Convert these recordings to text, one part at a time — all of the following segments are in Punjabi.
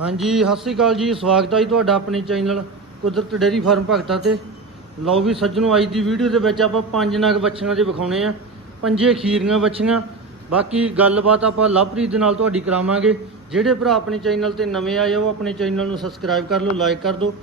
ਹਾਂਜੀ, ਸਤਿ ਸ੍ਰੀ ਅਕਾਲ ਜੀ, ਸਵਾਗਤ ਹੈ ਜੀ ਤੁਹਾਡਾ ਆਪਣੇ ਚੈਨਲ ਕੁਦਰਤ ਡੇਰੀ ਫਾਰਮ ਭਗਤਾ ਤੇ। ਲਓ ਵੀ ਸੱਜਣੋ, ਅੱਜ ਦੀ ਵੀਡੀਓ ਦੇ ਵਿੱਚ ਆਪਾਂ ਪੰਜ ਨਗ ਬੱਚੀਆਂ ਦੇ ਵਿਖਾਉਣੇ ਆ। ਪੰਜੇ ਖੀਰੀਆਂ ਬੱਚੀਆਂ ਬਾਕੀ ਗੱਲਬਾਤ ਆਪਾਂ ਲਵਪ੍ਰੀਤ ਦੇ ਨਾਲ ਤੁਹਾਡੀ ਕਰਾਵਾਂਗੇ। ਜਿਹੜੇ ਭਰਾ ਆਪਣੇ ਚੈਨਲ ਤੇ ਨਵੇਂ ਆਏ ਆ, ਉਹ ਆਪਣੇ ਚੈਨਲ ਨੂੰ ਸਬਸਕ੍ਰਾਈਬ ਕਰ ਲਓ, ਲਾਈਕ ਕਰ ਦਿਓ।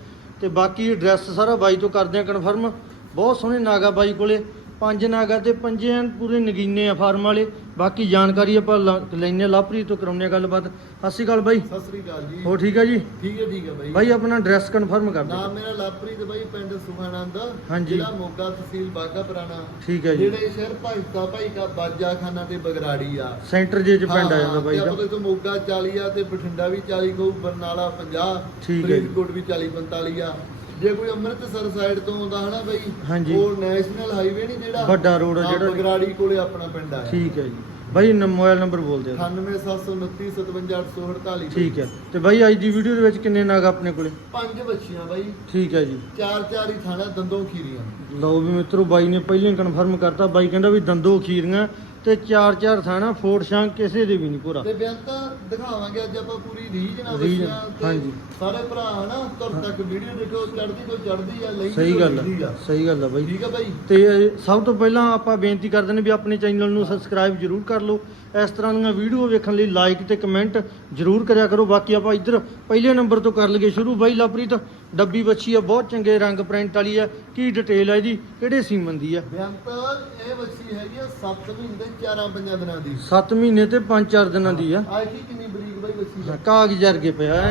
ਤੇ ਬਾਕੀ ਐਡਰੈਸ ਸਾਰਾ ਬਾਈ ਤੋਂ ਕਰਦੇ ਆ ਕਨਫਰਮ ਬਹੁਤ ਸੋਹਣੇ ਨਾਗਾ ਬਾਈ ਕੋਲੇ। ਪੰਜ ਨਾਗਾ ਤੇ ਪੰਜੇ ਐਨ ਪੂਰੇ ਨਗੀਨੇ ਆ ਫਾਰਮ ਵਾਲੇ। ਬਾਕੀ ਜਾਣਕਾਰੀ ਆਪਾਂ ਲ- ਆ ਲਵਪ੍ਰੀਤ ਤੋਂ ਕਰਾਉਂਦੇ ਆ ਗੱਲਬਾਤ। ਸਤਿ ਸ਼੍ਰੀ ਅਕਾਲ ਬਾਈ। ਸਤਿ ਸ੍ਰੀ ਅਕਾਲ ਜੀ। ਹੋ ਠੀਕ ਹੈ ਜੀ? ਠੀਕ ਹੈ ਠੀਕ ਹੈ ਬਾਈ। ਬਾਈ ਆਪਣਾ ਐਡਰੈਸ ਕਨਫਰਮ ਕਰ ਦਿਓ। ਨਾਮ ਮੇਰਾ ਲਵਪ੍ਰੀਤ ਬਾਈ ਪਿੰਡ ਸੁਖਾਨੰਦ ਹਾਂਜੀ। ਜ਼ਿਲ੍ਹਾ ਮੋਗਾ ਤਹਿਸੀਲ ਬਾਗਾ ਪੁਰਾਣਾ। ਠੀਕ ਹੈ ਜੀ। ਜਿਹੜੇ ਸ਼ਹਿਰ ਭਾਈਕਾ ਭਾਈਕਾ ਬਾਜਾਖਾਨਾ ਤੇ ਬਗਰਾੜੀ ਆ। ਸੈਂਟਰ ਜੇ ਚ ਪਿੰਡ ਆ ਜਾਂਦਾ ਬਾਈ ਦਾ। ਤੋਂ ਮੋਗਾ 40 ਆ ਤੇ ਬਠਿੰਡਾ ਵੀ 40 ਕੋ ਬਰਨਾਲਾ 50 ਠੀਕ ਹੈ ਜੀ। ਫਰੀਦਕੋਟ ਵੀ 40 45 ਆ। ਜੇ ਕੋਈ ਅੰਮ੍ਰਿਤਸਰ ਸਾਈਡ ਤੋਂ ਆਉਂਦਾ ਹਨਾ ਬਾਈ। ਉਹ ਨੈਸ਼ਨਲ ਹਾਈਵੇ ਨਹੀਂ ਜਿਹੜਾ ਵੱਡਾ road ਆ ਜਿਹੜਾ। ਬਗਰਾੜੀ ਕੋਲੇ ਆਪਣਾ ਪਿੰਡ ਆ। ਠੀਕ ਹੈ ਜੀ। ਬਾਈ ਮੋਬਾਈਲ ਨੰਬਰ ਬੋਲ ਦਿਓ 98729 57848 ਠੀਕ ਹੈ। ਤੇ ਬਾਈ ਅੱਜ ਦੀ ਵੀਡੀਓ ਦੇ ਵਿੱਚ ਕਿੰਨੇ ਨਾਗ ਆਪਣੇ ਕੋਲੇ? ਪੰਜ ਬੱਚੀਆਂ ਬਾਈ। ਠੀਕ ਹੈ ਜੀ। ਚਾਰ ਚਾਰ ਹੀ ਥਾਣਾ ਦੰਦੋਂ ਖੀਰੀਆਂ। ਲਓ ਵੀ ਮਿੱਤਰੋ ਬਾਈ ਨੇ ਪਹਿਲਾਂ ਕਨਫਰਮ ਕਰਤਾ। ਬਾਈ ਕਹਿੰਦਾ ਵੀ ਦੰਦੋ ਖੀਰੀਆਂ ਤੇ ਚਾਰ ਚਾਰ ਥਾਣਾ ਫੋੜ ਸ਼ਾਂਗ ਕਿਸੇ ਦੇ ਵੀ ਨਹੀਂ ਪੂਰਾ। ਤੇ ਬਿਆਨ ਤਾਂ ਦਿਖਾਵਾਂਗੇ ਅੱਜ ਆਪਾਂ ਪੂਰੀ ਰੀਝ ਨਾਲ ਰੀਝ, ਤੇ ਹਾਂਜੀ। ਸਾਰੇ ਭਰਾ ਹਨਾ ਤੁਰ ਤੱਕ ਵੀਡੀਓ ਦੇਖੋ ਚੜਦੀ ਤੋਂ ਚੜਦੀ ਆ ਲਈ ਸਹੀ ਗੱਲ ਹੈ ਸਹੀ ਗੱਲ ਹੈ ਬਾਈ। ਠੀਕ ਆ ਬਾਈ। ਤੇ ਸਭ ਤੋਂ ਪਹਿਲਾਂ ਆਪਾਂ ਬੇਨਤੀ ਕਰਦੇ ਨੇ ਵੀ ਆਪਣੇ ਚੈਨਲ ਨੂੰ ਸਬਸਕ੍ਰਾਈਬ ਜਰੂਰ ਕਰ ਲਓ। ਇਸ ਤਰ੍ਹਾਂ ਦੀਆਂ ਵੀਡੀਓ ਵੇਖਣ ਲਈ ਲਾਈਕ ਤੇ ਕਮੈਂਟ ਜਰੂਰ ਕਰਿਆ ਕਰੋ। ਬਾਕੀ ਆਪਾਂ ਇੱਧਰ ਪਹਿਲੇ ਨੰਬਰ ਤੋਂ ਕਰ ਲਈਏ ਸ਼ੁਰੂ। ਬਾਈ ਲਵਪ੍ਰੀਤ ਡੱਬੀ ਬੱਚੀ ਆ ਬਹੁਤ ਚੰਗੇ ਰੰਗ ਪ੍ਰਿੰਟ ਵਾਲੀ ਆ। ਕੀ ਡਿਟੇਲ ਆ ਇਹਦੀ? ਕਿਹੜੇ ਸੀਮਨ ਦੀ ਆ? ਬਿਆਨ ਤਾਂ ਇਹ ਬੱਚੀ ਹੈਗੀ ਆ 7 ਮਹੀਨੇ 4 ਪੰਜਾਂ ਦਿਨਾਂ ਦੀ। 7 ਮਹੀਨੇ ਤੇ 5-4 ਦਿਨਾਂ ਦੀ ਆ। ਆ ਕੀ ਕਿੰਨੀ ਬਰੀਕ ਬਾਈ ਬੱਚੀ ਆ। ਕਾਗਜ਼ ਜਰਗੇ ਪਿਆ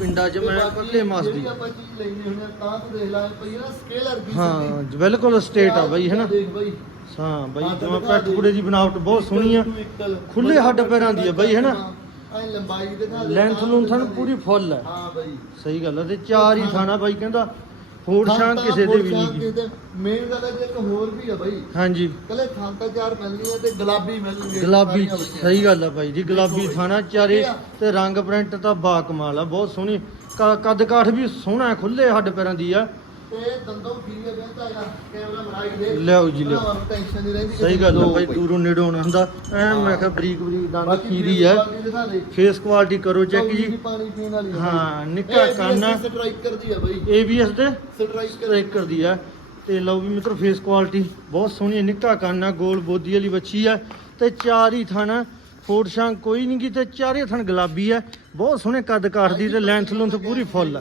ਪਿੰਡਾਂ 'ਚ ਮੈਂ ਪੱਲੇ ਮਾਸ ਦੀ ਜਿਹੜੀ ਆਪਾਂ ਚੀਜ਼ ਲੈਣੀ ਹੁੰਦੀ ਆ ਤਾਂ ਤੂੰ ਦੇਖ ਲੈ ਪਈ ਨਾ ਸਕੇਲ ਅਰਗੀ ਹਾਂ ਬਿਲਕੁਲ ਸਟੇਟ ਆ ਬਾਈ ਹੈਨਾ? ਦੇਖ ਬਾਈ। ਹਾਂ ਬਾਈ ਤੇ ਜਿਵੇਂ ਪੈਟ। ਪੂੜੇ ਦੀ। ਬਣਾਵਟ ਬਹੁਤ ਸੋਹਣੀ ਆ। ਖੁੱਲੇ ਹੱਡ ਪੈਰਾਂ ਦੀ ਆ ਬਾਈ, ਹੈਨਾ? ਐ ਲੰਬਾਈ ਦਿਖਾ ਦੇ ਲੈਂਥ ਲੂੰਥ ਨੂੰ। ਪੂਰੀ ਫੁੱਲ ਹੈ। ਹਾਂ ਬਾਈ। ਸਹੀ ਗੱਲ ਹੈ ਤੇ ਚਾਰ ਹੀ ਥਾਣਾ ਬਾਈ ਕਹਿੰਦਾ ਫੋੜ ਸ਼ਾਂ ਕਿਸੇ ਦੇ ਵੀ ਨਹੀਂ। ਮੇਨ ਗੱਲ ਹੈ ਕਿ ਇੱਕ ਹੋਰ ਵੀ ਆ ਬਾਈ। ਹਾਂਜੀ। ਕੱਲੇ ਥਾਂ ਤਾਂ ਚਾਰ ਮਿਲਣੀ ਹੈ ਤੇ ਗੁਲਾਬੀ ਮਿਲਣੀ ਗੁਲਾਬੀ। ਸਹੀ ਗੱਲ ਆ ਬਾਈ ਜੀ ਗੁਲਾਬੀ ਥਾਣਾ ਚਾਰੇ ਤੇ ਰੰਗ ਪ੍ਰਿੰਟ ਤਾਂ ਬਾ ਕਮਾਲ ਆ ਬਹੁਤ ਸੋਹਣੀ। ਕੱਦ ਕਾਠ ਵੀ ਸੋਹਣਾ ਖੁੱਲੇ ਹੱਡ ਪੈਰਾਂ ਦੀ ਆ। ਤੇ ਦੰਦੋਂ ਖੀਰੀ ਹੈ ਬੇਟਾ ਇਹਦਾ ਕੈਮਰਾ ਬਣਾਈ ਦੇ। ਲਿਆਓ ਜੀ, ਲਿਆਓ। ਟੈਨਸ਼ਨ ਨਹੀਂ ਰਹਿੰਦੀ ਸਹੀ ਗੱਲ ਆ ਬਾਈ ਦੂਰੋਂ ਨੇੜੋਂ ਆਉਣਾ ਹੁੰਦਾ। ਐ ਮੈਂ ਕਿਹਾ ਬਰੀਕ ਬਰੀਕ ਦੰਦ ਬਾਕੀ ਖੀਰੀ ਹੈ ਕੁਆਲਿਟੀ ਦਿਖਾ ਦੇ। ਫੇਸ ਕੁਆਲਿਟੀ ਕਰੋ ਚੈੱਕ ਚੌਵੀ ਜੀ ਪਾਣੀ ਪੀਣ ਵਾਲੀ ਹੈ ਹਾਂ, ਨਿੱਕਾ ਕੰਨ ਆ। ਸਟ੍ਰਾਈਕਰ ਦੀ ਆ ਬਾਈ। ABS ਦੇ ਸਟ੍ਰਾਈਕਰ ਸਟ੍ਰਾਈਕਰ ਦੀ ਆ। ਤੇ ਲਓ ਵੀ ਮਿੱਤਰੋ ਫੇਸ ਕੁਆਲਿਟੀ ਬਹੁਤ ਸੋਹਣੀ ਹੈ, ਨਿੱਕਾ ਕੰਨ ਆ ਗੋਲ ਬੋਦੀ ਵਾਲੀ ਬੱਚੀ ਆ। ਤੇ ਚਾਰ ਹੀ ਥਣ ਫੋੜ ਸ਼ਾਂ ਕੋਈ ਨਹੀਂ ਗੀ ਤੇ ਚਾਰੇ ਥਣ ਗੁਲਾਬੀ ਆ। ਬਹੁਤ ਸੋਹਣੇ ਕੱਦ ਕਾਠ ਦੀ ਤੇ ਲੈਂਥ ਲੁੰਥ ਪੂਰੀ ਫੁੱਲ ਆ।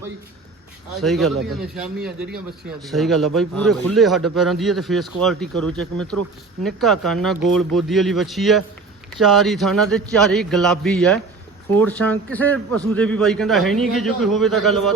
ਸਹੀ ਗੱਲ ਆ ਬਾਈ। ਨਿਸ਼ਾਨੀਆਂ ਜਿਹੜੀਆਂ ਬੱਚੀਆਂ ਦੀਆਂ। ਸਹੀ ਗੱਲ ਆ ਬਾਈ ਪੂਰੇ ਹਾਂ। ਖੁੱਲੇ ਹੱਡ ਪੈਰਾਂ ਦੀ ਹੈ ਤੇ ਫੇਸ ਕੁਆਲਿਟੀ ਕਰੋ ਚੈੱਕ ਮਿੱਤਰੋ। ਨਿੱਕਾ ਕੰਨ ਗੋਲ ਬੋਦੀ ਵਾਲੀ ਬੱਚੀ ਆ ਚਾਰ ਹੀ ਥਾਣਾ ਤੇ ਚਾਰੇ ਗੁਲਾਬੀ ਆ। ਫੋੜ ਸ਼ਾਂ ਕਿਸੇ ਪਸ਼ੂ ਦੇ ਵੀ ਬਾਈ ਕਹਿੰਦਾ ਹੈ ਨਹੀਂ ਕਿ ਜੇ ਕੋਈ ਹੋਵੇ ਤਾਂ ਗੱਲਬਾਤ।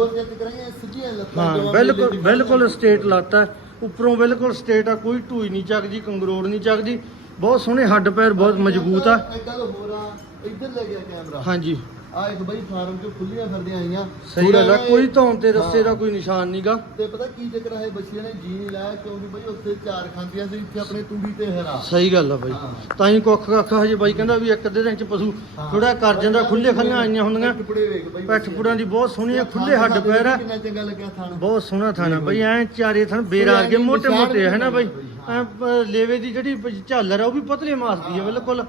ਹਾਂ ਬਿਲਕੁਲ ਬਿਲਕੁਲ ਸਟੇਟ ਲਾਤਾ ਹੈ। ਉੱਪਰੋਂ ਬਿਲਕੁਲ ਸਟੇਟ ਆ ਕੋਈ ਢੂਈ ਨਹੀਂ ਚੱਕਦੀ ਕੰਗਰੋੜ ਨਹੀਂ ਚੱਕਦੀ। ਬਹੁਤ ਸੋਹਣੇ ਹੱਡ ਪੈਰ ਬਹੁਤ ਮਜ਼ਬੂਤ ਆ। ਹੋਰ ਇੱਧਰ ਲੈ ਗਿਆ ਕੈਮਰਾ। ਹਾਂਜੀ। ਆ ਇੱਕ ਬਈ ਫਾਰਮ ਚੋਂ ਖੁੱਲੀਆਂ ਫਿਰਦੀਆਂ ਆਈਆਂ। ਸਹੀ ਗੱਲ ਆ ਕੋਈ ਧੌਣ ਤੇ ਰੱਸੇ ਦਾ। ਕੋਈ ਨਿਸ਼ਾਨ ਨਹੀਂਗਾ ਤੇ ਪਤਾ ਕੀ ਚੱਕਰ ਹੈ ਬੱਚੀਆਂ ਨੇ ਜੀ ਨਹੀਂ ਲਾਇਆ ਕਿਉਂਕਿ ਬਈ ਉੱਥੇ ਚਾਰ ਖਾਂਦੀਆਂ ਸੀ ਇੱਥੇ ਆਪਣੇ ਤੂੜੀ ਤੇ ਹਰਾ। ਸਹੀ ਗੱਲ ਆ ਬਾਈ। ਹਾਂ। ਤਾਂ ਹੀ ਕੁੱਖ ਕੱਖ ਹਜੇ ਬਾਈ ਕਹਿੰਦਾ ਵੀ ਇੱਕ ਅੱਧੇ ਦਿਨ ਚ ਪਸ਼ੂ ਹਾਂ। ਥੋੜਾ ਕਰ ਜਾਂਦਾ ਖੁੱਲੇ ਖੱਲੀਆਂ ਆਈਆਂ ਹੁੰਦੀਆਂ। ਟੁਕੜੇ ਵੇਖ ਬਈ ਪੈਠ ਪੁੜਾਂ ਦੀ ਬਹੁਤ ਸੋਹਣੀ ਆ ਖੁੱਲੇ ਹੱਡ ਪੈਰ ਆ। ਕਿੰਨਾ ਚੰਗਾ ਲੱਗਿਆ ਥਾਣ। ਬਹੁਤ ਸੋਹਣਾ ਥਾਣਾ ਬਈ ਐ ਚਾਰੇ ਥਣ ਬੇਰਾ ਵਰਗੇ ਮੋਟੇ ਮੋਟੇ ਹੈ ਨਾ ਬਾਈ? ਐ ਪ- ਲੇਵੇ ਦੀ ਜਿਹੜੀ ਪ- ਝਾਲਰ ਆ ਉਹ ਵੀ ਪਤਲੇ ਮਾਸਦੀ ਆ ਬਿਲਕੁਲ।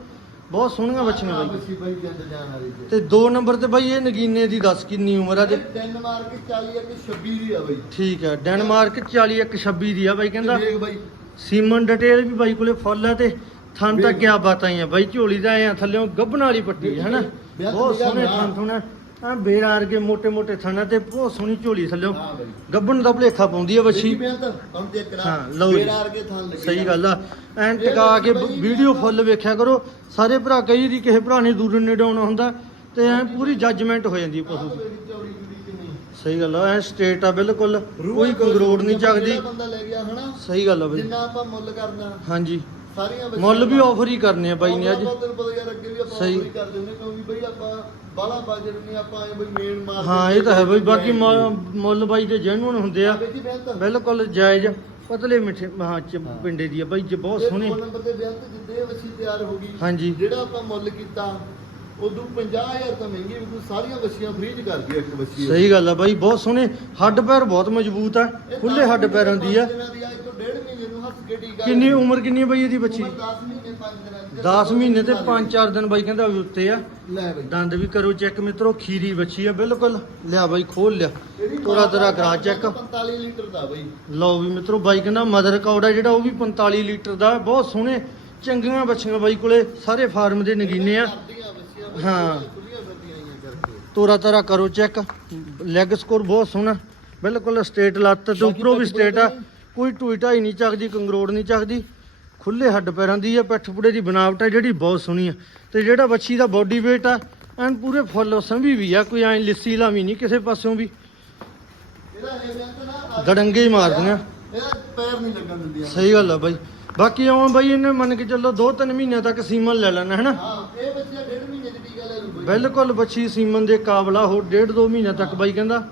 ਬਹੁਤ ਸੋਹਣੀਆਂ ਬੱਚੀਆਂ ਬਾਈ। ਬੱਚੀ ਬਈ ਜਾਨ ਵਾਲੀ ਤੇ। ਤੇ ਦੋ ਨੰਬਰ ਤੇ ਬਾਈ ਇਹ ਨਗੀਨੇ ਦੀ ਦੱਸ ਕਿੰਨੀ ਉਮਰ ਆ ਤੇ ਡੈਨਮਾਰਕ 40 ਅੱਗੇ 26 ਦੀ ਆ ਬਈ। ਠੀਕ ਹੈ ਡੈਨਮਾਰਕ 41 26 ਦੀ ਆ ਬਾਈ ਕਹਿੰਦਾ। ਵੇਖ ਬਈ। ਸੀਮਨ ਡਿਟੇਲ ਵੀ ਬਾਈ ਕੋਲੇ ਫੁੱਲ ਹੈ ਤੇ ਥਣ ਤਾਂ ਕਿਆ ਬਾਤਾਂ ਆ ਬਾਈ ਝੋਲੀ ਦਾ ਐ ਥੱਲੇੋਂ ਗੱਭਣ ਵਾਲੀ ਪੱਟੀ ਹੈ ਹਨਾ? ਬਹੁਤ ਸੋਹਣੇ ਥਣ ਥੁਣ ਐ ਬੇਰਾ ਵਰਗੇ ਮੋਟੇ ਮੋਟੇ ਥਣ ਆ ਤੇ ਬਹੁਤ ਸੋਹਣੀ ਝੋਲੀ ਥੱਲੇੋਂ। ਹਾਂ ਬਈ। ਗੱਭਣ ਦਾ ਭਲੇਖਾ ਪਾਉਂਦੀ ਆ ਤਾਂ ਹੁਣ ਤੇ ਕਰਾ ਹਾਂ, ਲਓ ਜੀ। ਬੇਰਾਰ ਕੇ ਥਾਂ ਲੱਗੀ ਸਹੀ ਗੱਲ ਆ। ਐਨ ਟਿਕਾ ਕੇ ਵੀਡੀਓ ਫੁੱਲ ਵੇਖਿਆ ਕਰੋ। ਸਾਰੇ ਭਰਾ ਕਈ ਦੀ ਕਿਸੇ ਭਰਾ ਨੇ ਦੂਰ ਨੇੜੇ ਆਉਣਾ ਹੁੰਦਾ ਤੇ ਐ ਪੂਰੀ ਜੱਜਮੈਂਟ ਹੋ ਜਾਂਦੀ ਪਸ਼ੂ ਦੀ। ਸਹੀ ਗੱਲ ਆ ਐ ਸਟੇਟ ਆ ਬਿਲਕੁਲ। ਕੋਈ ਕੰਗਰੋੜ ਨਹੀਂ ਚੱਕਦੀ ਜਿਹੜਾ ਬੰਦਾ ਲੈ ਗਿਆ ਹਨਾ ਸਹੀ ਗੱਲ ਆ ਬਾਈ। ਜਿੰਨਾ ਆਪਾਂ ਮੁੱਲ ਕਰਨਾ। ਹਾਂਜੀ। ਸਾਰੀਆਂ ਮੁੱਲ ਵੀ ਆਫਰ ਹੀ ਕਰਨੇ ਆ ਬਾਈ ਨੇ ਅੱਜ। ਆਪਾਂ ਤੈਨੂੰ ਪਤਾ ਯਾਰ ਅੱਗੇ ਵੀ ਆਪਾਂ ਸਹੀ। ਸਹੀ ਕਰਦੇ ਹੁੰਦੇ ਕਿਉਂਕਿ ਬਈ ਆਪਾਂ ਬਾਲਾ ਬਜਟ ਨਹੀਂ ਆਪਾਂ ਐ ਬਈ ਮੇਨ ਮਾਰ ਹਾਂ ਇਹ ਤਾਂ ਹੈ ਬਾਈ ਬਾਕੀ ਮੁੱਲ- ਮੁੱਲ ਬਾਈ ਦੇ ਜੈਨੂਨ ਹੁੰਦੇ ਆ। ਬਿਲਕੁਲ ਜਾਇਜ਼ ਪਤਲੇ ਮਿੱਠੇ ਹਾਂ ਚ ਪਿੰਡੇ ਦੀ ਆ ਬਾਈ ਜੀ ਬਹੁਤ ਸੋਹਣੀ। ਨੰਬਰ ਤੇ ਬਿਆਨ ਤੇ ਜਿੱਦੇ ਇਹ ਬੱਚੀ ਤਿਆਰ ਹੋ ਗਈ ਹਾਂਜੀ। ਜਿਹੜਾ ਆਪਾਂ ਮੁੱਲ ਕੀਤਾ ਉਦੋਂ 50000 ਤਾਂ ਮਹਿੰਗੀ ਵੀ ਤੂੰ ਸਾਰੀਆਂ ਬੱਚੀਆਂ ਫ੍ਰੀ ਚ ਕਰ ਦਿਆ ਇੱਕ ਬੱਚੀ ਸਹੀ ਗੱਲ ਆ ਬਾਈ ਬਹੁਤ ਸੋਹਣੇ। ਹੱਡ ਪੈਰ ਬਹੁਤ ਮਜ਼ਬੂਤ ਆ। ਖੁੱਲੇ ਹੱਡ ਪੈਰਾਂ ਦੀ ਆ ਆ, ਕਿੰਨੀ ਉਮਰ ਕਿੰਨੀ ਆ ਬਾਈ ਇਹਦੀ ਬੱਚੀ? ਉਮਰ 10 ਮਹੀਨੇ 5 ਦਿਨਾਂ ਦੀ। 10 ਮਹੀਨੇ ਤੇ 5-4 ਦਿਨ ਬਾਈ ਕਹਿੰਦਾ ਵੀ ਉੱਤੇ ਆ। ਲੈ ਬਈ। ਦੰਦ ਵੀ ਕਰੋ ਚੈੱਕ ਮਿੱਤਰੋ ਖੀਰੀ ਬੱਚੀ ਆ ਬਿਲਕੁਲ। ਲਿਆ ਬਾਈ ਖੋਲ ਲਿਆ। ਤੋਰਾ ਤੇਰਾ ਕਰਾ ਚੈੱਕ 45 ਲੀਟਰ ਦਾ ਬਈ। ਲਓ ਵੀ ਮਿੱਤਰੋ ਬਾਈ ਕਹਿੰਦਾ ਮਦਰ ਕੌੜਾ ਜਿਹੜਾ ਉਹ ਵੀ 45 ਲੀਟਰ ਦਾ। ਹੈ। ਬਹੁਤ ਸੋਹਣੇ ਚੰਗੀਆਂ ਬੱਚੀਆਂ ਬਾਈ ਕੋਲੇ। ਸਾਰੇ ਫਾਰਮ ਦੇ ਨਗੀਨੇ ਆ। ਹਾਂ। ਤੋਰਾ ਤਾਰਾ ਕਰੋ ਚੈੱਕ ਲੈਗ ਸਕੋਰ ਬਹੁਤ ਸੋਹਣਾ। ਬਿਲਕੁਲ ਸਟੇਟ ਲੱਤ ਤੇ ਉੱਪਰੋਂ ਵੀ ਸਟੇਟ ਆ। ਕੋਈ ਟੂਈ ਢਾਈ ਨਹੀਂ ਚੱਕਦੀ ਕੰਗਰੋੜ ਨਹੀਂ ਚੱਕਦੀ। ਖੁੱਲੇ ਹੱਡ ਪੈਰਾਂ ਦੀ ਆ ਪਿੱਠ ਪੁੜੇ ਦੀ ਬਣਾਵਟ ਆ ਜਿਹੜੀ ਬਹੁਤ ਸੋਹਣੀ ਆ। ਤੇ ਜਿਹੜਾ ਬੱਚੀ ਦਾ ਬਾਡੀ weight ਆ ਐਨ ਪੂਰੇ ਫੁੱਲ ਸੰਭੀ ਵੀ ਆ ਕੋਈ ਐ ਲਿੱਸੀ ਲਾਵੀ ਨਹੀਂ ਕਿਸੇ ਪਾਸਿਓਂ ਵੀ। ਨਾ ਦੜੰਗੇ ਹੀ ਮਾਰਦੀਆਂ ਇਹਦਾ ਪੈਰ ਨਹੀਂ ਲੱਗਣ ਦਿੰਦੀਆਂ ਸਹੀ ਗੱਲ ਆ ਬਾਈ। ਬਾਕੀ ਆਵਾਂ ਬਾਈ ਇਹਨੇ ਮੰਨ ਕੇ ਚੱਲੋ 2-3 ਮਹੀਨਿਆਂ ਤੱਕ ਸੀਮਨ ਲੈ ਲੈਣਾ ਹੈਨਾ? ਹਾਂ ਇਹ ਬੱਚਾ ਡੇਢ ਮਹੀਨੇ ਦੀ ਟੀਕਾ ਲੈ ਲੂ ਬਈ? ਬਿਲਕੁਲ ਬੱਚੀ ਸੀਮਨ ਦੇ ਕਾਬਲਾ ਹੋ ਡੇਢ ਦੋ ਮਹੀਨਿਆਂ ਤੱਕ ਬਾਈ ਕਹਿੰਦਾ।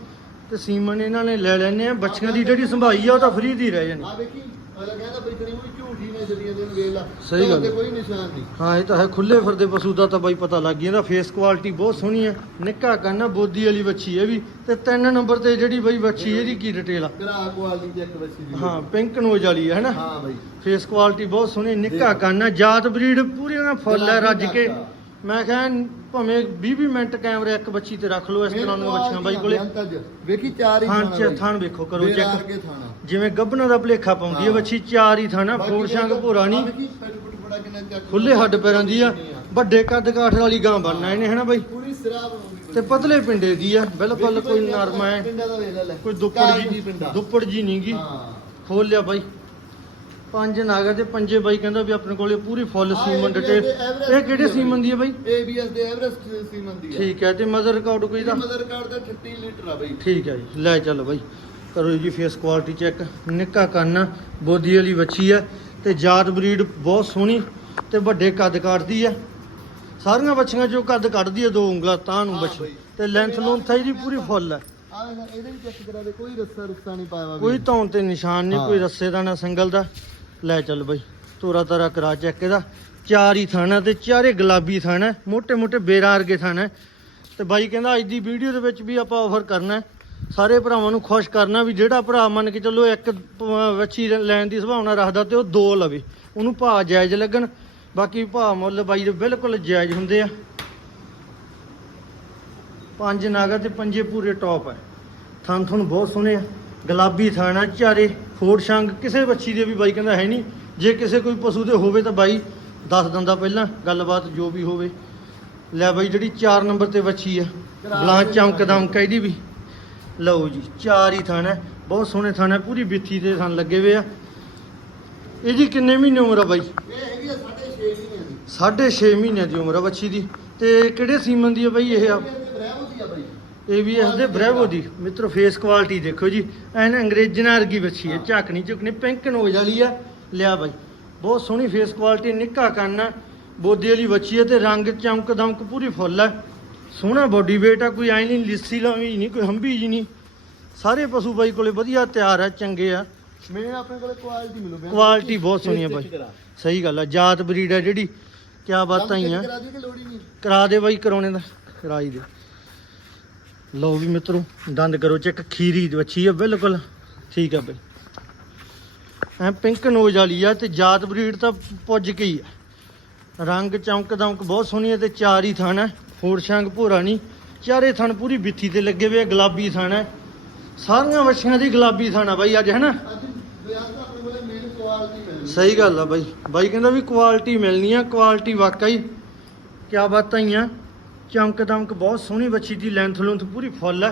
ਤੇ ਸੀਮਨ ਇਹਨਾਂ ਨੇ ਲੈ ਲੈਣੇ ਆ। ਬੱਚੀਆਂ ਦੀ ਜਿਹੜੀ ਸੰਭਾਈ ਆ ਉਹ ਤਾਂ ਫ੍ਰੀ ਦੀ ਰਹਿ ਜਾਣੀ। ਆ ਵੇਖੀ ਅਗਲਾ ਕਹਿੰਦਾ ਬਈ ਤੇਰੀ ਕੋਈ ਝੂਠੀ ਨੇ ਜਲੀਆਂ ਦੇ ਵੇਖ ਲਾ। ਸਹੀ ਗੱਲ। ਤੇ ਕੋਈ ਨਿਸ਼ਾਨ ਨਹੀਂ। ਹਾਂ ਇਹ ਤਾਂ ਹੈ ਖੁੱਲੇ ਫਿਰਦੇ ਪਸ਼ੂ ਦਾ ਤਾਂ ਬਾਈ ਪਤਾ ਲੱਗ ਜਾਂਦਾ। ਫੇਸ ਕੁਆਲਿਟੀ ਬਹੁਤ ਸੋਹਣੀ ਹੈ ਨਿੱਕਾ ਕੰਨਾ ਬੋਦੀ ਵਾਲੀ ਬੱਚੀ ਹੈ ਵੀ। ਤੇ ਤਿੰਨ ਨੰਬਰ ਤੇ ਜਿਹੜੀ ਬਾਈ ਬੱਚੀ ਇਹਦੀ ਕੀ ਡਿਟੇਲ ਆ? ਗਰਾ ਕੁਆਲਿਟੀ ਦੀ ਇੱਕ ਬੱਚੀ ਦੀ। ਹਾਂ ਪਿੰਕ ਨੋਜ਼ ਵਾਲੀ ਹੈ ਹੈਨਾ ਹਾਂ ਬਈ। ਫੇਸ ਕੁਆਲਿਟੀ ਬਹੁਤ ਸੋਹਣੀ ਨਿੱਕਾ ਕੰਨਾ ਜਾਤ ਬਰੀਡ ਪੂਰੀਆਂ ਫੁੱਲ ਹੈ ਰੱਜ ਕੇ। ਮੈਂ ਕਿਹਾ ਭਾਵੇਂ 20 20 ਮਿੰਟ ਕੈਮਰੇ ਇੱਕ ਬੱਚੀ ਤੇ ਰੱਖ ਲਓ ਇਸ ਤਰ੍ਹਾਂ ਦੀਆਂ ਬੱਚੀਆਂ ਬਾਈ ਕੋਲੇ। ਵੇਖੀ ਚਾਰ ਹੀ ਥਾਣ ਚ। ਥਾਣ ਵੇਖੋ ਕਰੋ ਚੈੱਕ। ਜਿਵੇਂ ਗੱਭਣਾ ਦਾ ਭਲੇਖਾ ਪਾਉਂਦੀ ਹੈ। ਬੱਚੀ ਚਾਰ ਹੀ ਥਾਣਾ ਸ਼ੰਗ ਦੇਖੋ, ਭੋਰਾ ਨਹੀਂ। ਖੁੱਲੇ ਹੱਡ ਪੈਰਾਂ ਦੀ ਆ। ਵੱਡੇ ਕੱਦ ਕਾਠ ਵਾਲੀ ਗਾਂ ਬਣਨਾ ਇਹਨੇ ਹਨਾ ਬਾਈ? ਪੂਰੀ ਸਿਰਾ ਬਣਾਉਂਦੀ ਤੇ ਪਤਲੇ ਪਿੰਡੇ ਦੀ ਆ। ਬਿਲਕੁਲ ਕੋਈ ਨਰਮ ਹੈ ਦਾ ਕੋਈ ਦੁੱਪੜ ਜੀ। ਦੁੱਪੜ ਜੀ ਨਹੀਂਗੀ ਖੋਲ ਲਿਆ ਬਾਈ। ਪੰਜ ਨਾਗਾ ਤੇ ਪੰਜੇ ਬਾਈ ਕਹਿੰਦਾ ਵੀ ਆਪਣੇ ਕੋਲੇ ਪੂਰੀ ਫੁੱਲ ਹਾਂ, ਸੀਮਨ ਇਹ ਵੀ ਡਿਟੇਲ ਇਹਦੇ average ਇਹ ਕਿਹੜੇ ਦੀ ਆ ਸੀਮਨ ਦੀ ਆ ਬਾਈ? ਏਬੀਐਸ ਦੇ ਐਵਰੇਸਟ ਸੀਮਨ ਦੀ ਠੀਕ ਹੈ ਤੇ ਮਦਰ ਰਿਕਾਰਡ ਕੋਈ ਦਾ? ਮਦਰ ਕਾਰਡ ਦਾ 38 ਲੀਟਰ ਆ ਬਈ। ਠੀਕ ਹੈ ਜੀ ਲੈ ਚੱਲ ਬਾਈ। ਕਰੋ ਜੀ ਫੇਸ ਕੁਆਲਿਟੀ ਚੈੱਕ ਨਿੱਕਾ ਕੰਨ ਬੋਦੀ ਵਾਲੀ ਵੱਛੀ ਆ ਤੇ ਜਾਤ ਬਰੀਡ ਬਹੁਤ ਸੋਹਣੀ ਤੇ ਵੱਡੇ ਕੱਦ ਕੱਢਦੀ ਆ ਸਾਰੀਆਂ ਬੱਚੀਆਂ ਚੋਂ ਕੱਦ ਕੱਢਦੀ ਆ ਦੋ ਉਂਗਲਾਂ ਤਾਂ ਨੂੰ ਹਾਂ ਬਾਈ। ਤੇ ਲੈਂਥ ਲੂੰਥ ਇਹਦੀ ਪੂਰੀ ਫੁੱਲ ਹੈ। ਆ ਵੇਖ ਇਹਦੇ ਵੀ ਚੈੱਕ ਕਰਾ ਦੇ ਕੋਈ ਰੱਸਾ ਰੁੱਸਾ ਨਹੀਂ ਪਾਇਆ ਵਾ ਕੋਈ ਧੌਣ ਤੇ ਨਿਸ਼ਾਨ ਨਹੀਂ ਹਾਂ। ਕੋਈ ਰੱਸੇ ਦਾ ਨਾ ਸੰਗਲ ਦਾ। ਲੈ ਚੱਲ ਬਈ, ਤੋਰਾ ਤਾਰਾ ਕਰਾ ਚੈੱਕ ਇਹਦਾ। ਚਾਰ ਹੀ ਥਾਣਾ ਹੈ ਤੇ ਚਾਰੇ ਗੁਲਾਬੀ ਥਾਣਾ ਹੈ ਮੋٹے ਬੇਰਾ ਬੇਰਾਂ ਵਰਗੇ ਥਣ ਹੈ। ਤੇ ਬਾਈ ਕਹਿੰਦਾ ਅੱਜ ਦੀ ਵੀਡੀਓ ਦੇ ਵਿੱਚ ਵੀ ਆਪਾਂ ਆਫਰ ਕਰਨਾ ਸਾਰੇ ਭਰਾਵਾਂ ਨੂੰ ਖੁਸ਼ ਕਰਨਾ ਵੀ ਜਿਹੜਾ ਭਰਾ ਮੰਨ ਕੇ ਚੱਲੋ ਇੱਕ ਵੱਛੀ ਲੈਣ ਦੀ ਸੁਭਾਵਨਾ ਰੱਖਦਾ ਤੇ ਉਹ ਦੋ ਲਵੇ। ਉਹਨੂੰ ਭਾਅ ਜਾਇਜ਼ ਲੱਗਣ, ਬਾਕੀ ਭਾਅ ਮੁੱਲ ਬਾਈ ਦੇ ਬਿਲਕੁਲ ਜਾਇਜ਼ ਹੁੰਦੇ ਆ। ਪੰਜ ਨਾਗਾ ਤੇ ਪੰਜੇ ਪੂਰੇ ਟੌਪ ਹੈ। ਥਣ ਥਣ ਬਹੁਤ ਸੋਹਣੇ ਆ। ਗੁਲਾਬੀ ਥਾਣਾ, ਝਾਰੇ ਫੋੜ ਸ਼ੰਗ ਕਿਸੇ ਬੱਚੀ ਦੇ ਵੀ ਬਾਈ ਕਹਿੰਦਾ ਹੈ ਨਹੀਂ। ਜੇ ਕਿਸੇ ਕੋਈ ਪਸ਼ੂ ਦੇ ਹੋਵੇ ਤਾਂ ਬਾਈ ਦੱਸ ਦਿੰਦਾ ਪਹਿਲਾਂ, ਗੱਲਬਾਤ ਜੋ ਵੀ ਹੋਵੇ। ਲੈ ਬਾਈ, ਜਿਹੜੀ 4 ਨੰਬਰ ਤੇ ਬੱਚੀ ਆ ਬਲਾਂ ਚਮਕ ਦਮਕ ਇਹਦੀ ਵੀ। ਲਓ ਜੀ, ਚਾਰ ਹੀ ਥਾਣਾ ਬਹੁਤ ਸੋਹਣੇ ਥਾਣਾ ਪੂਰੀ ਬਿੱਥੀ ਤੇ ਥਣ ਲੱਗੇ ਹੋਏ ਆ। ਇਹਦੀ ਕਿੰਨੇ ਮਹੀਨੇ ਉਮਰ ਆ ਬਾਈ? ਇਹ ਹੈਗੀ ਆ 6.5 ਮਹੀਨਿਆਂ ਦੀ। 6.5 ਮਹੀਨਿਆਂ ਦੀ ਉਮਰ ਆ ਬੱਚੀ ਦੀ। ਤੇ ਕਿਹੜੇ ਸੀਮਨ ਦੀ ਆ ਬਾਈ ਇਹ ਆ? ABS ਦੇ ਬ੍ਰੈਵੋ ਦੀ। ਮਿੱਤਰੋ ਫੇਸ ਕੁਆਲਿਟੀ ਦੇਖੋ ਜੀ। ਐਨ ਅੰਗਰੇਜ਼ਨਾਂ ਵਰਗੀ ਬੱਚੀ ਹੈ। ਝਾਕਣੀ ਝੁਕਣੀ ਪਿੰਕ ਨੋਜ਼ ਵਾਲੀ ਆ। ਲਿਆ ਬਾਈ। ਬਹੁਤ ਸੋਹਣੀ ਫੇਸ ਕੁਆਲਿਟੀ ਨਿੱਕਾ ਕੰਨ ਆ। ਬੋਦੀ ਵਾਲੀ ਬੱਚੀ ਹੈ ਤੇ ਰੰਗ ਚਮਕ ਦਮਕ ਪੂਰੀ ਫੁੱਲ ਹੈ ਸੋਹਣਾ ਬੋਡੀ weight ਆ ਕੋਈ ਐ ਨਹੀਂ ਲਿੱਸੀ ਲਾਵੀ ਨਹੀਂ ਕੋਈ ਹੰਬੀ ਜੀ ਨਹੀਂ। ਸਾਰੇ ਪਸ਼ੂ ਬਾਈ ਕੋਲੇ ਵਧੀਆ ਤਿਆਰ ਆ ਚੰਗੇ ਆ। ਮੇਨ ਆਪਣੇ ਕੋਲੇ ਕੁਆਲਿਟੀ ਮਿਲੂ ਕੁਆਲਿਟੀ ਬਹੁਤ ਸੋਹਣੀ ਆ ਬਾਈ। ਸਹੀ ਗੱਲ ਆ ਜਾਤ ਬਰੀਡ ਆ ਜਿਹੜੀ। ਕਿਆ ਬਾਤਾਂ ਹੀ ਆ। ਕਰਾ ਦੇ ਬਾਈ ਕਰਾਉਣੇ ਦਾ। ਕਰਾਈ ਦੇ। ਲਓ ਵੀ ਮਿੱਤਰੋ, ਦੰਦ ਕਰੋ ਚੈੱਕ ਖੀਰੀ ਵੱਛੀ ਆ, ਬਿਲਕੁਲ। ਠੀਕ ਆ ਬਈ। ਐ ਪਿੰਕ ਨੋਜ਼ ਵਾਲੀ ਆ ਤੇ ਜਾਤ ਬਰੀਡ ਤਾਂ ਪੁੱਜ ਕੇ ਹੀ ਆ। ਰੰਗ ਚਮਕ ਦਮਕ ਬਹੁਤ ਸੋਹਣੀ ਹੈ ਤੇ ਚਾਰ ਹੀ ਥਣ ਹੈ ਫੋੜ ਸ਼ੰਗ ਭੋਰਾ ਨਹੀਂ। ਚਾਰੇ ਥਣ ਪੂਰੀ ਬਿੱਥੀ ਤੇ ਲੱਗੇ ਹੋਏ ਆ, ਗੁਲਾਬੀ ਥਣ ਹੈ ਸਾਰੀਆਂ ਵੱਛੀਆਂ ਦੀ ਗੁਲਾਬੀ ਥਣ ਆ ਬਾਈ ਅੱਜ ਹੈਨਾ ਅੱਜ ਸਹੀ ਗੱਲ ਆ ਬਾਈ। ਬਾਈ ਕਹਿੰਦਾ ਵੀ ਕੁਆਲਿਟੀ ਮਿਲਣੀ ਆ ਕੁਆਲਿਟੀ ਵਾਕਈ। ਕਿਆ ਬਾਤਾਂ ਹੀ ਆ। ਚਮਕ ਦਮਕ ਬਹੁਤ ਸੋਹਣੀ ਬੱਚੀ ਦੀ ਲੈਂਥ ਲੂੰਥ ਪੂਰੀ ਫੁੱਲ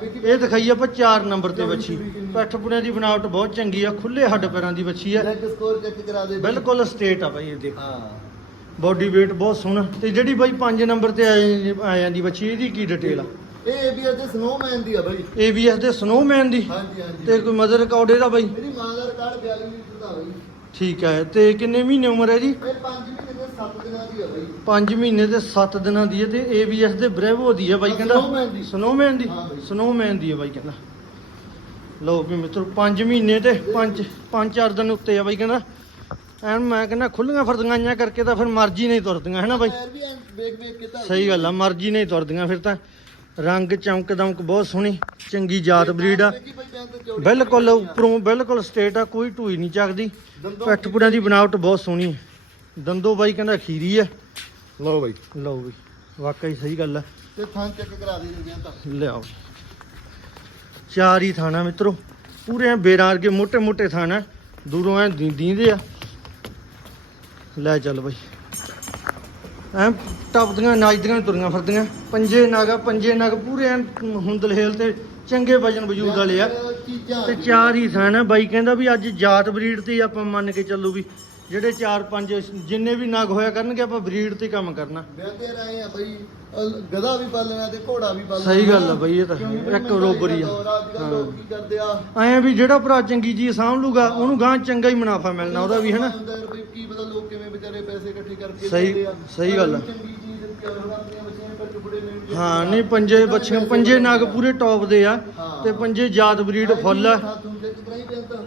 ਵੇਖੀ ਇਹ ਦਿਖਾਈ ਆਪਾਂ 4 ਨੰਬਰ ਤੇ ਬੱਚੀ ਪੈਠ ਪੁਣੇ ਦੀ ਬਣਾਵਟ ਬਹੁਤ ਚੰਗੀ ਆ ਖੁੱਲੇ ਹੱਡ ਪੈਰਾਂ ਦੀ ਬੱਚੀ ਆ। ਲੈਗ ਸਕੋਰ ਚੈੱਕ ਕਰਾ ਦੇ ਬਈ। ਬਿਲਕੁਲ ਸਟੇਟ ਆ ਬਾਈ ਇਹ ਦੇਖ। ਹਾਂ। ਬਾਡੀ weight ਬਹੁਤ ਸੋਹਣਾ। ਤੇ ਜਿਹੜੀ ਬਾਈ 5 ਨੰਬਰ ਤੇ ਆ ਜਾਂਦੀ ਬੱਚੀ ਇਹਦੀ ਕੀ ਡਿਟੇਲ ਆ? ਇਹ ਏਬੀਐਸ ਦੇ ਸਨੋਮੈਨ ਦੀ ਆ ਬਈ। ABS ਦੇ ਸਨੋਮੈਨ ਦੀ। ਹਾਂਜੀ ਹਾਂਜੀ। ਤੇ ਕੋਈ ਮਦਰ ਰਿਕਾਰਡ ਇਹਦਾ ਬਾਈ? ਮੇਰੀ ਮਾਂ ਦਾ ਰਿਕਾਰਡ 42 ਲੀਟਰ ਦਾ ਬਈ। ਠੀਕ ਹੈ ਤੇ ਕਿੰਨੇ ਮਹੀਨੇ ਉਮਰ ਹੈ ਜੀ ਇਹ 5 ਮਹੀਨੇ 7 ਦਿਨਾਂ ਦੀ ਆ ਬਈ। 5 ਮਹੀਨੇ ਤੇ 7 ਦਿਨਾਂ ਦੀ ਹੈ ਤੇ ABS ਦੇ ਬ੍ਰੇਵੋ ਦੀ ਹੈ ਬਾਈ ਹਾਂ, ਕਹਿੰਦਾ। ਦੀ। ਸਨੋਮੈਨ ਦੀ। ਹਾਂ ਬਾਈ। ਸਨੋਮੈਨ ਦੀ ਹੈ ਬਾਈ ਕਹਿੰਦਾ। ਲਓ ਵੀ ਮਿੱਤਰੋ 5 ਮਹੀਨੇ ਤੇ 5 5-4 ਦਿਨ ਉੱਤੇ ਆ ਬਾਈ ਕਹਿੰਦਾ। ਐਨ ਮੈਂ ਕਹਿੰਦਾ ਖੁੱਲੀਆਂ ਫਰਦਗਾਈਆਂ ਕਰਕੇ ਤਾਂ ਫਿਰ ਮਰਜ਼ੀ ਨਹੀਂ ਤੁਰਦੀਆਂ ਹੈ ਨਾ ਬਾਈ? ਪੈਰ ਵੀ ਐਂ ਵੇਖ ਵੇਖ ਕੇ ਤਾਂ ਸਹੀ ਗੱਲ ਆ ਮਰਜ਼ੀ ਨਹੀਂ ਤੁਰਦੀਆਂ ਫਿਰ ਤਾਂ। ਰੰਗ ਚਮਕ ਦਮਕ ਬਹੁਤ ਸੋਹਣੀ ਚੰਗੀ ਜਾਤ ਬਰੀਡ ਆ। ਬਈ ਚੌੜੀ ਬਿਲਕੁਲ ਉੱਪਰੋਂ ਬਿਲਕੁਲ ਸਟੇਟ ਆ ਕੋਈ ਢੂਈ ਨਹੀਂ ਚੱਕਦੀ। ਦੰਦੋਂ ਪਿੱਠ ਪੁੜਾਂ ਦੀ ਬਣਾਵਟ ਬਹੁਤ ਸੋਹਣੀ ਹੈ ਦੰਦੋ ਬਾਈ ਕਹਿੰਦਾ ਖੀਰੀ ਆ। ਲਓ ਬਾਈ। ਲਓ ਬਾਈ ਵਾਕਈ ਸਹੀ ਗੱਲ ਆ। ਤੇ ਥਾਂ ਚੈੱਕ ਕਰਾ ਦੀ ਜਲਦੀ ਤਾਂ। ਲਿਆਓ। ਚਾਰ ਹੀ ਥਾਣਾ ਮਿੱਤਰੋ ਪੂਰੇ ਐਂ ਬੇਰਾਰ ਕੇ ਮੋਟੇ ਮੋਟੇ ਥਾਣਾ ਦੂਰੋਂ ਐ ਦੀਂਦੇ ਆ। ਲੈ ਚੱਲ ਬਾਈ। ਐ ਟੱਪਦੀਆਂ ਨਾਜਦੀਆਂ ਤੁਰੀਆਂ ਫਿਰਦੀਆਂ। ਪੰਜੇ ਨਾਗਾ ਪੰਜੇ ਨਾਗ ਪੂਰੇ ਐ ਹੁੰਦਲਹੇਲ ਤੇ ਚੰਗੇ ਵਜਨ ਵਜੂਦ ਵਾਲੇ ਆ। ਤੇ ਚਾਰ ਹੀ ਥਾਣਾ ਬਾਈ ਕਹਿੰਦਾ ਵੀ ਅੱਜ ਜਾਤ ਬਰੀਡ ਤੇ ਆਪਾਂ ਮੰਨ ਕੇ ਚੱਲੂ ਵੀ ਜਿਹੜੇ ਚਾਰ ਪੰਜ ਜਿੰਨੇ ਵੀ ਨਗ ਹੋਇਆ ਕਰਨਗੇ ਆਪਾਂ ਬਰੀਡ ਤੇ ਕੰਮ ਕਰਨਾ ਵਿਆਹਦੇ ਰਹੇ ਆ ਬਈ ਅਹ ਗਧਾ ਵੀ ਪਾਲਣਾ ਤੇ ਘੋੜਾ ਵੀ ਪਾਲਣਾ ਸਹੀ ਗੱਲ ਆ ਬਈ, ਇਹ ਤਾਂ ਕਿਉਂਕਿ। ਇੱਕ ਮਹਿੰਗਾਈ ਬਰੋਬਰ ਆ। ਦੌਰ ਅੱਜ ਕੱਲ੍ਹ ਲੋਕ ਕੀ ਕਰਦੇ ਆ ਐਂ ਵੀ ਜਿਹੜਾ ਭਰਾ ਚੰਗੀ ਚੀਜ਼ ਸਾਂਭ ਲੂਗਾ ਉਹਨੂੰ ਗਾਂ ਚੰਗਾ ਹੀ ਮੁਨਾਫਾ ਮਿਲਣਾ ਉਹਦਾ ਵੀ ਹਨਾ ਹੁੰਦਾ ਯਾਰ ਬਈ ਕੀ ਪਤਾ ਲੋਕ ਕਿਵੇਂ ਵਿਚਾਰੇ ਪੈਸੇ ਇਕੱਠੇ ਕਰਕੇ ਸਹੀ- ਦਿੰਦੇ ਆ। ਸਹੀ ਗੱਲ ਆ। ਚੰਗੀ ਚੀਜ਼ ਦਿੱਤੀ ਆ, ਹੁਣ ਆਪਣੀਆਂ ਬੱਚੀਆਂ ਨੂੰ ਟੁਕੜੇ ਮਿਲਣਗੇ ਹਾਂ ਨਹੀਂ ਪੰਜੇ ਬੱਚੇ ਪੰਜੇ ਨਗ ਪੂਰੇ ਟੌਪ ਦੇ ਆ ਹਾਂ। ਤੇ ਪੰਜੇ ਜਾਤ ਬਰੀਡ ਫੁੱਲ ਆ ਤੂੰ ਚੈੱਕ ਕਰਾਈ ਪਿਆ ਤਾਂ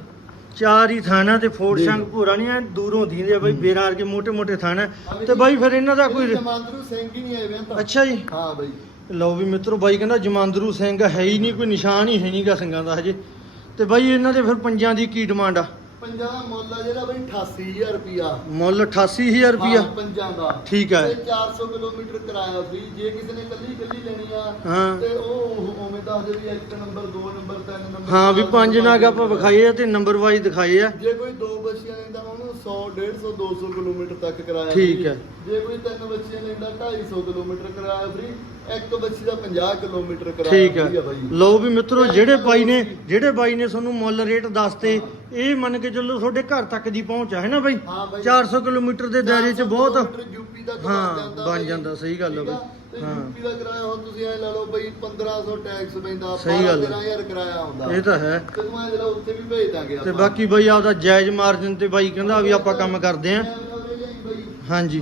ਚਾਰ ਹੀ ਥਾਣਾ ਤੇ ਫੋਰ ਸਿੰਘ ਭੋਰਾ ਨਹੀਂ ਐ ਦੂਰੋਂ ਦੀਂਦੇ ਆ ਬਈ ਬੇਰਾਰ ਕੇ ਮੋٹے ਮੋٹے ਥਾਣਾ। ਤੇ ਬਾਈ ਫਿਰ ਇਹਨਾਂ ਦਾ ਕੋਈ ਜਮਾਂਦਰੂ ਸਿੰਘ ਹੀ ਨਹੀਂ ਆਏ ਵੇ ਤਾਂ। ਅੱਛਾ ਜੀ। ਹਾਂ ਬਾਈ। ਲਓ ਵੀ ਮਿੱਤਰ ਬਾਈ ਕਹਿੰਦਾ ਜਮਾਂਦਰੂ ਸਿੰਘ ਹੈ ਹੀ ਨਹੀਂ ਕੋਈ ਨਿਸ਼ਾਨ ਹੀ ਹੈ ਨਹੀਂਗਾ ਸਿੰਘਾਂ ਦਾ ਹਜੇ। ਤੇ ਬਾਈ ਇਹਨਾਂ ਦੇ ਫਿਰ ਪੰਜਾਂ ਦੀ ਕੀ ਡਿਮਾਂਡ ਆ? ਪੰਜਾਂ ਦਾ ਮੁੱਲ ਆ ਜਿਹੜਾ ਬਈ 88000 ਰੁਪਿਆ ਮੁੱਲ 88000 ਰੁਪਿਆ ਹਾਂ, ਪੰਜਾਂ ਦਾ। ਠੀਕ ਹੈ। ਤੇ 400 ਕਿਲੋਮੀਟਰ ਕਿਰਾਇਆ ਵੀ ਜੇ ਕਿਸੇ ਨੇ ਕੱਲੀ ਕੱਲੀ ਲੈਣੀ ਆ ਹਾਂ। ਤੇ ਉਹ ਉਵੇਂ ਦੱਸ ਦੇ ਵੀ ਇੱਕ ਨੰਬਰ ਦੋ ਨੰਬਰ ਤਿੰਨ ਨੰਬਰ ਹਾਂ ਵੀ ਚਾਰ ਪੰਜ ਨੰਬਰ ਨਗ ਆਪਾਂ ਵਿਖਾਏ ਆ ਤੇ ਨੰਬਰ ਵਾਈਜ਼ ਦਿਖਾਏ ਆ। ਜੇ ਕੋਈ ਦੋ ਬੱਚੀਆਂ ਲੈਂਦਾ ਉਹਨੂੰ 100 150 200 ਕਿਲੋਮੀਟਰ ਤੱਕ ਕਿਰਾਇਆ ਠੀਕ free। ਹੈ। ਜੇ ਕੋਈ ਤਿੰਨ ਬੱਚੀਆਂ ਲੈਂਦਾ 250 ਕਿਲੋਮੀਟਰ ਕਿਰਾਇਆ ਫ੍ਰੀ ਇੱਕ ਬੱਚੀ ਦਾ 50 ਕਿਲੋਮੀਟਰ ਕਿਰਾਇਆ ਠੀਕ free ਆ ਹੈ ਬਾਈ। ਲਓ ਵੀ ਮਿੱਤਰੋ ਜਿਹੜੇ ਬਾਈ ਨੇ ਜਿਹੜੇ ਬਾਈ ਨੇ ਤੁਹਾਨੂੰ ਮੁੱਲ ਰੇਟ ਦੱਸਤੇ ਇਹ ਮੰਨ ਕੇ ਚੱਲੋ ਤੁਹਾਡੇ ਘਰ ਤੱਕ ਦੀ ਪਹੁੰਚ ਹੈ ਨਾ ਬਾਈ? ਹਾਂ ਬਾਈ। 400 ਕਿਲੋਮੀਟਰ ਦੇ ਦਾਇਰੇ 'ਚ ਬਹੁਤ ਯੂਪੀ ਦਾ ਬਣ ਜਾਂਦਾ ਬਣ। ਜਾਂਦਾ, ਸਹੀ ਗੱਲ ਆ ਬਾਈ। ਹਾਂ। ਯੂਪੀ ਦਾ ਕਿਰਾਇਆ ਹੁਣ ਤੁਸੀਂ ਐ ਲਾ ਲਓ ਬਈ 1500 ਟੈਕਸ ਪੈਂਦਾ ਸਹੀ ਗੱਲ ਆ। 13000 ਕਿਰਾਇਆ ਹੁੰਦਾ ਇਹ ਤਾਂ ਹੈ ਐ ਜਿਹੜਾ ਉੱਥੇ ਵੀ ਭੇਜ ਦਾਂਗੇ ਤੇ ਬਾਕੀ ਬਾਈ ਆਪਦਾ ਜਾਇਜ਼ ਮਾਰਜਨ ਤੇ ਬਾਈ ਕਹਿੰਦਾ ਵੀ ਆਪਾਂ ਕੰਮ ਕਰਦੇ ਆਂ ਹਾਂਜੀ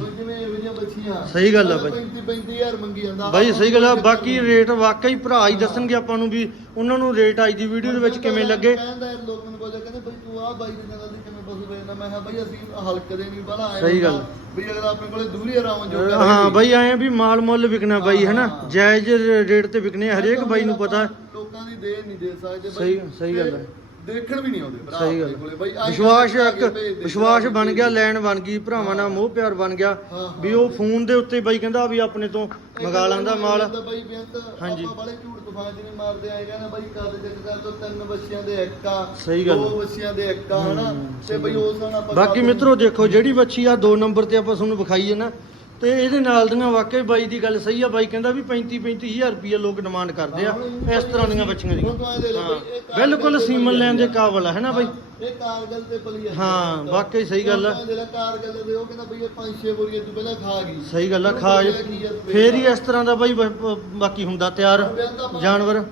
ਸਹੀ ਗੱਲ ਆ ਬਾਈ। 35 35000 ਮੰਗੀ ਜਾਂਦਾ ਬਾਈ ਸਹੀ ਗੱਲ ਆ ਬਾਕੀ ਰੇਟ ਵਾਕਈ ਭਰਾ ਹੀ ਦੱਸਣਗੇ ਆਪਾਂ ਨੂੰ ਵੀ ਉਹਨਾਂ ਨੂੰ ਰੇਟ ਅੱਜ ਦੀ ਵੀਡੀਓ ਦੇ ਵਿੱਚ ਕਿਵੇਂ ਲੱਗੇ ਕਹਿੰਦਾ ਲੋਕ ਬੋਲਿਆ ਕਹਿੰਦੇ ਬਈ ਤੂੰ ਆ ਬਾਈ ਦੇ ਨਾਲ ਪਸ਼ੂ ਵੇਚਦਾ ਮੈਂ ਕਿਹਾ ਬਈ ਅਸੀਂ ਹਲਕ ਦੇ ਨਹੀਂ ਬਲਾ ਆਏ ਸਹੀ ਗੱਲ। ਵੀ ਅਗਲਾ ਆਪਣੇ ਕੋਲੇ ਦੂਰੀ ਆਰਾਮ ਜੋ ਹਾਂ ਬਾਈ ਆਏ ਆ ਵੀ ਮਾਲ ਮੁੱਲ ਵਿਕਣਾ ਬਾਈ ਹੈਨਾ ਹਾਂ। ਜਾਇਜ਼ ਰੇਟ ਤੇ ਵਿਕਣੇ ਆ, ਹਰੇਕ ਬਾਈ ਨੂੰ ਪਤਾ ਲੋਕਾਂ ਦੀ ਦੇਣ ਨਹੀਂ ਦੇ ਸਕਦੇ ਸਹੀ- ਸਹੀ ਗੱਲ ਹੈ। ਦੇਖਣ ਵੀ ਨਹੀਂ ਆਉਂਦੇ ਭਰਾ ਸਹੀ ਆਪਣੇ ਕੋਲੇ ਬਈ ਗੱਲ ਆਹੀ ਵਿਸ਼ਵਾਸ ਕਰਕੇ ਇੱਕ ਭੇਜ ਦੇ, ਵਿਸ਼ਵਾਸ ਭਰਾ ਬਣ ਗਿਆ ਭੇਜ ਦੇ। ਲੈਣ ਬਣ ਗਈ ਭਰਾਵਾਂ ਨਾਲ ਮੋਹ ਪਿਆਰ ਬਣ ਗਿਆ ਹਾਂ, ਵੀ। ਉਹ ਫੋਨ ਦੇ ਉੱਤੇ ਬਾਈ ਕਹਿੰਦਾ ਵੀ ਆਪਣੇ ਤੋਂ ਮੰਗਾ ਲੈਂਦਾ ਮਾਲ ਤਾਂ ਬਾਈ ਬੇਅੰਤ ਹਾਂਜੀ। ਆਪਾਂ ਬਾਲੇ ਝੂਠ ਮਾਰਦੇ ਆਏ ਕਹਿੰਦਾ ਬਾਈ ਕਦ ਚੱਕ ਕਰ ਤੋਂ ਤਿੰਨ ਬੱਚਿਆਂ ਦੇ ਇੱਕ ਆ ਸਹੀ ਗੱਲ ਦੋ। ਬੱਚੀਆਂ ਦੇ ਇੱਕ ਆ ਹਨਾ ਹੂੰ, ਤੇ ਸਹੀ ਬਈ ਗੱਲ। ਉਸ ਨਾਲ ਆਪਾਂ ਬਾਕੀ ਮਿੱਤਰੋ ਦੇਖੋ ਜਿਹੜੀ ਬੱਚੀ ਆ ਦੋ ਨੰਬਰ ਤੇ ਆਪਾਂ ਤੁਹਾਨੂੰ ਵਿਖਾਈ ਹੈ ਨਾ ਤੇ ਇਹਦੇ ਨਾਲ ਦੀਆਂ ਵਾਕਈ ਬਾਈ ਦੀ ਗੱਲ ਸਹੀ ਆ ਬਾਈ ਕਹਿੰਦਾ ਵੀ 35 35000 ਰੁਪਏ ਲੋਕ ਡਿਮਾਂਡ ਕਰਦੇ ਆ ਇਸ ਤਰ੍ਹਾਂ ਦੀਆਂ ਬੱਚੀਆਂ ਦੀ ਬਿਲਕੁਲ ਸੀਮਨ ਲੈਣ ਦੇ। ਕਾਬਲ ਆ ਹੈਨਾ ਬਾਈ? ਇਹ ਕਾਰਗਲ ਤੇ ਪਲੀ ਆ। ਹਾਂ, ਵਾਕਈ ਸਹੀ ਗੱਲ ਆ। ਜਿਹੜਾ ਕਾਰਗਲ ਦੇ ਉਹ ਕਹਿੰਦਾ ਬਈ ਇਹ ਪੰਜ ਛੇ ਬੋਰੀਆਂ ਤੂੰ ਪਹਿਲਾਂ ਖਾ ਗਈ। ਸਹੀ ਗੱਲ ਆ ਖਾ ਫੇਰ ਹੀ ਇਸ ਤਰ੍ਹਾਂ ਦਾ ਬਾਈ ਬਾਕੀ ਹੁੰਦਾ ਤਿਆਰ ਜਾਨਵਰ।